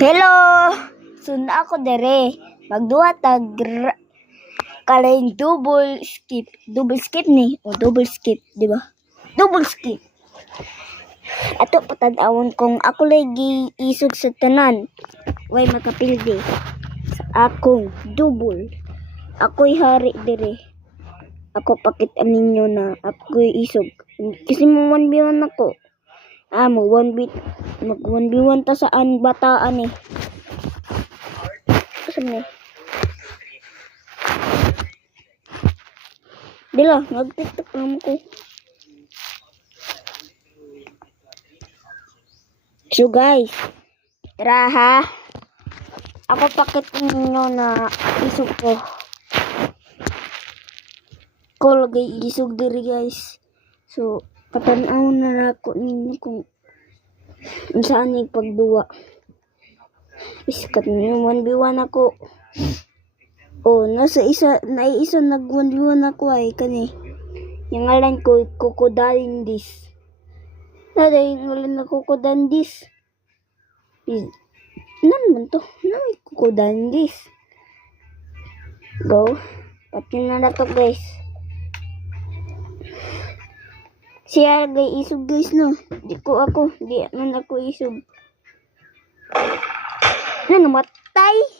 Hello! Suna ako dere. Magduha tag kalain double skip. Double skip ni. O double skip, di ba? Double skip. Ato patad-awon kung ako lagi isog sa tanan. Way makapildi. Sa akong double. Ako'y hari dere. Ako pakitaan ninyo na ako'y isog. Kasi mo 1v1 ako. Mo 1v1 ta saan bataan eh. Kasi ni. Dila, nag-tiktok lang ko. So guys, tara ha. Ako pakitaan ninyo na isog ko. Ko lagay isog diri guys. So, patanaw na ako ninyo kung saan ay pagduwa. Iskat nyo, 1v1 ako. Nasa isa nag 1v1 ako ay kani. Yung ngalan ko, Kukodandis. Naday, yung ngalan na Kukodandis. Naman to? Naman Kukodandis. Go. Pati na to guys. Siya gay isog guys no. Di man ako isog.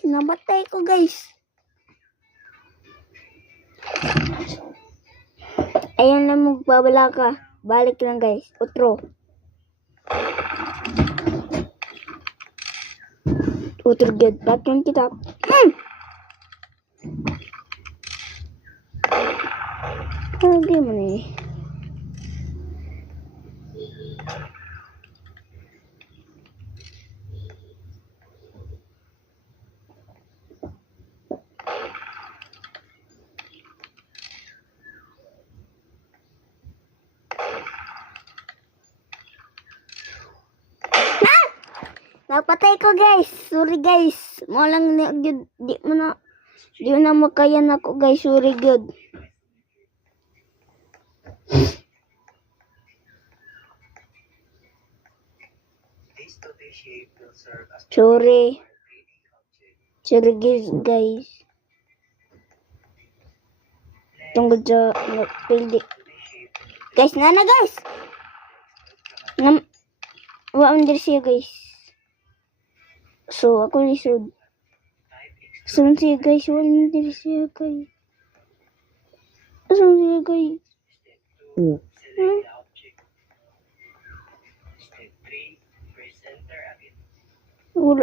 Namatay ko guys. Ayan lang magbabala ka. Balik lang guys. Utro good. Bakit kita? Lagi mo na eh. Napatay ko guys. Sorry guys. Mo lang di mo na makayan ako guys. Sorry good. Sorry guys. Tungkol sa pildi. Guys, nana guys. Waan din siya guys. So, ako lisod. Saan siya guys? Waan din siya guys. Saan siya guys? Wala